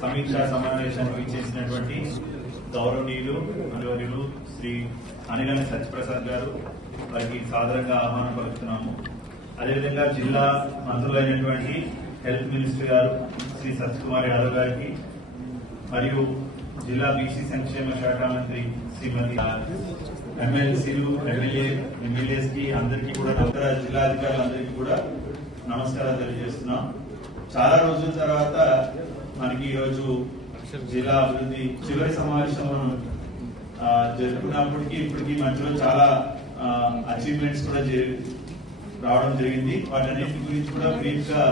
సమీక్షా సమావేశానికి ఇచ్చేసినటువంటి గౌరవనీయులు మంత్రివర్యులు శ్రీ అనగాని సత్యప్రసాద్ గారు వారికి సాదరంగా ఆహ్వానం పలుకుతున్నాము. అదేవిధంగా జిల్లా మంత్రులైనటువంటి హెల్త్ మినిస్టర్ గారు శ్రీ సత్యకుమార్ యాదవ్ గారికి మరియు జిల్లా బీసీ సంక్షేమ శాఖ మంత్రి శ్రీమతి ఎమ్మెల్సీలు ఎమ్మెల్యేస్ కి అందరికీ కూడా జిల్లా అధికారులందరికీ కూడా నమస్కారాలు తెలియజేస్తున్నాం. చాలా రోజుల తర్వాత మనకి ఈరోజు జిల్లా అభివృద్ధి చివరి సమావేశం జరుపుకున్నప్పటికీ ఇప్పటికీ మధ్యలో చాలా అచీవ్మెంట్స్ కూడా రావడం జరిగింది. వాటన్నిటి గురించి కూడా బ్రీఫ్ గా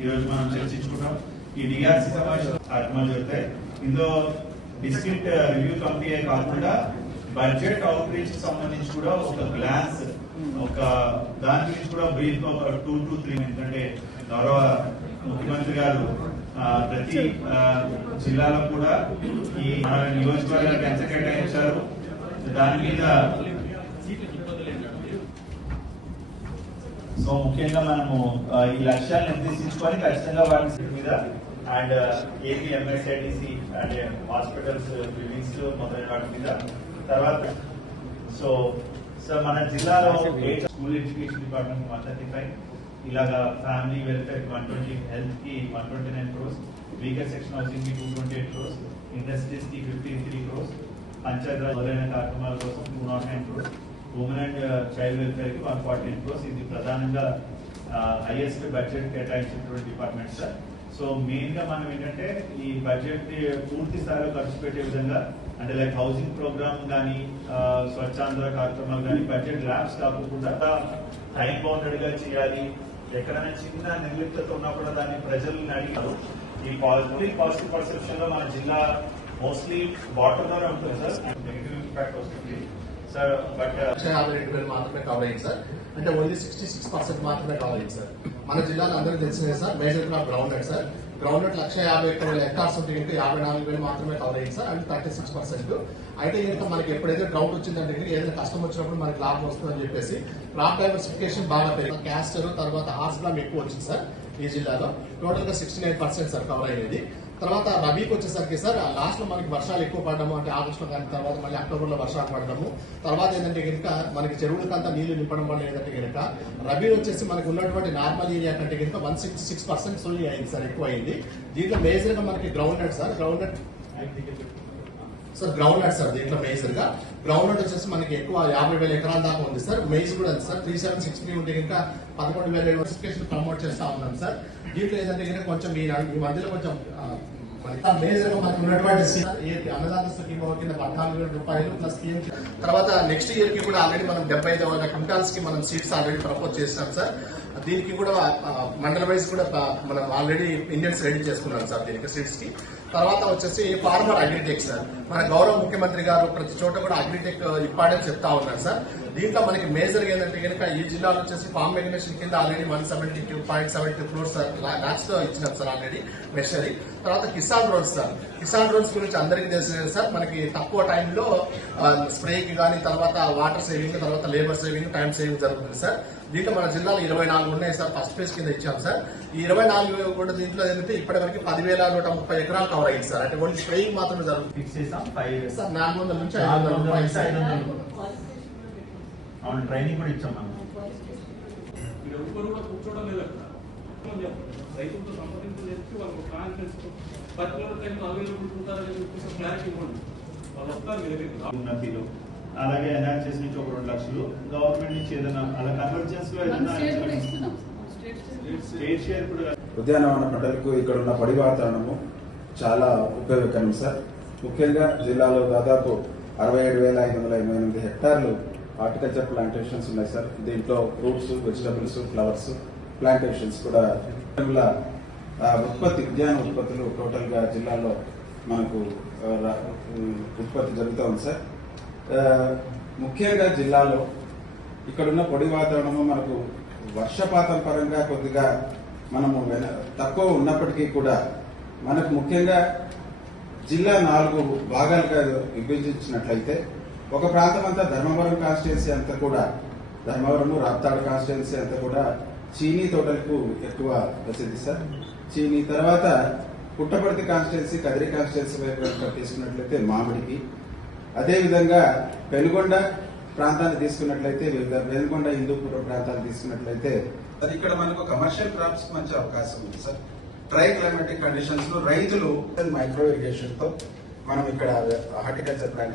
ఈ రోజు మనం చర్చించుకుంటాం. ఈ డిఆర్సీ సమావేశం కార్యక్రమాలు జరుగుతాయి. ఇందులో డిస్ట్రిక్ట్ రివ్యూ కమిటీ కాకుండా బడ్జెట్ అవుట్ రీచ్ సంబంధించి కూడా ఒక గ్లాన్స్ ఒక దాని గురించి కూడా బ్రీఫ్ గా ఒక 2 to 3 ఎందుకంటే గౌరవ ముఖ్యమంత్రి గారు ప్రతి జిల్లాలో కూడా ఈ నియోజకవర్గానికి ఎంత కేటాయించారు దాని మీద సో ముఖ్యంగా మనము ఈ లక్ష్యాలను నిర్దేశించుకొని ఖచ్చితంగా వాటి మీద and AP MSIDC and hospitals buildings మొదలైన వాటి మీద తర్వాత సో మన జిల్లాలో స్కూల్ ఎడ్యుకేషన్ డిపార్ట్మెంట్ 135 ఇలాగా ఫ్యామిలీ వెల్ఫేర్ 120 హెల్త్ కి 129 crores వీకర్ సెక్షన్ హౌసింగ్ కి 228 crores ఇండస్ట్రీస్ కి 53 crores పంచాయత్ రాజ్ మొదలైన కార్యక్రమాల కోసం 209 crores women and child welfare కి 148 crores ఇది ప్రధానంగా హైయెస్ట్ బడ్జెట్ కేటాయించినటువంటి డిపార్ట్మెంట్ సార్. సో మెయిన్ గా మనం ఏంటంటే ఈ బడ్జెట్ పూర్తి స్థాయిలో ఖర్చు పెట్టే విధంగా అంటే లైక్ హౌసింగ్ ప్రోగ్రామ్ కానీ స్వచ్ఛాంధ్ర కార్యక్రమాలు కానీ బడ్జెట్ ల్యాబ్స్ కాకుండా టైం బౌండెడ్ గా చేయాలి. ఎక్కడైనా చిన్న నిర్లిప్తత ఉన్నా కూడా దాన్ని ప్రజల్ని అడిగారు. ఈ పాజిటివ్ పర్సెప్షన్ లో మన జిల్లా మోస్ట్లీ బాటమ్ లోనే ఉంటుంది సార్. నెగిటివ్ ఇంపాక్ట్ వస్తుంది సార్. బట్ 152,000 మాత్రమే కవర్ అయింది సార్. అంటే ఓన్లీ 66% మాత్రమే కవర్ అయింది సార్. మన జిల్లాలో అందరికీ తెలిసిందే sir. Major crop ground sir. Ground 151,000 hectares ఉంటే ఇంకా 54,000 మాత్రమే కవర్ అయింది సార్. అంటే 36%. అయితే ఇంకా మనకి ఎప్పుడైతే డ్రౌట్ వచ్చిందంటే ఏదైనా కష్టం వచ్చినప్పుడు మనకి లాభం వస్తుందని చెప్పేసి క్రాప్ డైవర్సిఫికేషన్ బాగా పెరిగింది. క్యాస్టర్ తర్వాత హార్స్ గ్రామ్ ఎక్కువ వచ్చింది సార్ ఈ జిల్లాలో. టోటల్ గా 69% సార్ కవర్ అయ్యేది. తర్వాత రబీకి వచ్చేసరికి సార్ లాస్ట్ లో మనకి వర్షాలు ఎక్కువ పడడము అంటే ఆగస్ట్ లో కానీ తర్వాత మళ్ళీ అక్టోబర్ లో వర్షాలు పడడము తర్వాత ఏంటంటే కనుక మనకి చెరువులకంతా నీళ్లు నింపడం వల్ల ఏంటంటే కనుక రబీ వచ్చేసి మనకి ఉన్నటువంటి నార్మల్ ఏరియా కంటే కనుక 166% సోయి అయింది సార్, ఎక్కువ అయింది. దీంట్లో మేజర్ గా మనకి groundnut sir. Groundnut sir దీంట్లో మేజర్ గా గ్రౌండ్ నట్ వచ్చేసి మనకి ఎక్కువ 50,000 ఎకరాల దాకా ఉంది సార్. మేజ్ కూడా ఉంది సార్. 3763 ఉంటే ఇంకా 11,000 ప్రమోట్ చేస్తా ఉన్నాం సార్. దీంట్లో ఏంటంటే కనుక కొంచెం ఈ మధ్యలో కొంచెం మేజర్ గా మనకు ఉన్నటువంటి అన్నదాత స్కీమ్ కింద 14,000 రూపాయలు ప్లస్ తర్వాత నెక్స్ట్ ఇయర్ కి కూడా ఆల్రెడీ మనం 75,000 క్వింటాల్స్ కి మనం సీడ్స్ ఆల్రెడీ ప్రపోజ్ చేస్తాం సార్. దీనికి కూడా మండల వైజ్ కూడా మనం ఆల్రెడీ ఇండియన్స్ రెడీ చేసుకున్నాం సార్ దీనికి సీడ్స్ కి. తర్వాత వచ్చేసి ఫార్మర్ అగ్రిటెక్ సార్. మన గౌరవ ముఖ్యమంత్రి గారు ప్రతి చోట కూడా అగ్రిటెక్ ఇంపార్టెన్స్ చెప్తా ఉన్నారు సార్. దీంట్లో మనకి మేజర్ ఏంటంటే కనుక ఈ జిల్లాలో వచ్చేసి ఫార్మ్ రెగ్యులేషన్ కింద ఆల్రెడీ 172.72 crores లాక్స్ తో ఇచ్చినాం సార్ ఆల్రెడీ మెషరీ. తర్వాత Kisan drones sir. Kisan drones గురించి అందరికీ తెలిసిందే సార్. మనకి తక్కువ టైంలో స్ప్రేకి కానీ తర్వాత వాటర్ సేవింగ్ తర్వాత లేబర్ సేవింగ్ టైం సేవింగ్ జరుగుతుంది సార్. దీంట్లో మన జిల్లాలో 24 ఉన్నాయి సార్. ఫస్ట్ ఫేజ్ కింద ఇచ్చాం సార్. ఈ 24 కూడా దీంట్లో ఏంటంటే ఇప్పటి వరకు 10,130 ఎకరాలు కవర్ అయింది సార్. అంటే ఓన్లీ స్ప్రేయింగ్ మాత్రమే జరుగుతుంది. ఫిక్స్ చేసాం 5 సార్ 400 నుంచి 500 రూపాయలు సార్. అవును ట్రైనింగ్ కూడా ఇచ్చాం మనం. కూర్చోవడం లేదు రైతులతో సంప్రదించి వాళ్ళకు కాన్ఫిడెన్స్ పర్టికులర్ టైం అవైలబుల్ ఉంటారని చెప్పేసి క్లారిటీ ఇవ్వండి. వాళ్ళు వస్తారు ఉన్నతిలో అలాగే ఎన్ఆర్జీఎస్ నుంచి ఒక 2 లక్షలు గవర్నమెంట్ నుంచి ఏదైనా అలా కన్వర్జెన్స్ లో స్టేట్ షేర్ కూడా. ఉద్యానవన పంటలకు ఇక్కడ ఉన్న పొడి వాతావరణము చాలా ఉపయోగకరం సార్. ముఖ్యంగా జిల్లాలో దాదాపు 67,588 హెక్టార్లు హార్టికల్చర్ ప్లాంటేషన్స్ ఉన్నాయి సార్. దీంట్లో ఫ్రూట్స్, వెజిటబుల్స్, ఫ్లవర్స్ ప్లాంటేషన్స్ కూడా ఉద్యాన ఉత్పత్తులు టోటల్ గా జిల్లాలో మనకు ఉత్పత్తి జరుగుతూ ఉంది సార్. ముఖ్యంగా జిల్లాలో ఇక్కడున్న పొడి వాతావరణము మనకు వర్షపాతం పరంగా కొద్దిగా మనము తక్కువ ఉన్నప్పటికీ కూడా మనకు ముఖ్యంగా జిల్లా 4 భాగాలుగా విభజించినట్లయితే ఒక ప్రాంతం అంతా ధర్మవరం కాన్స్టిట్యున్సీ అంతా కూడా ధర్మవరము రాప్తాడు కాన్స్టిట్యున్సీ అంతా కూడా చీనీ తోటలకు ఎక్కువ ప్రసిద్ధి సార్. చీనీ తర్వాత పుట్టపర్తి కాన్స్టిట్యున్సీ కదిరి కాన్స్టిట్యున్సీ వైపు కనుక తీసుకున్నట్లయితే మామిడికి, అదేవిధంగా పెనుగొండ ప్రాంతాన్ని తీసుకున్నట్లయితే వెనుగొండ హిందూపుర ప్రాంతాన్ని తీసుకున్నట్లయితే అది ఇక్కడ మనకు కమర్షియల్ క్రాప్స్ మంచి అవకాశం ఉంది సార్. డ్రై క్లైమాటిక్ కండిషన్స్ లో రైతులు మైక్రో ఇరిగేషన్ తో మనం ఇక్కడ హార్టికల్చర్ ప్లాంట్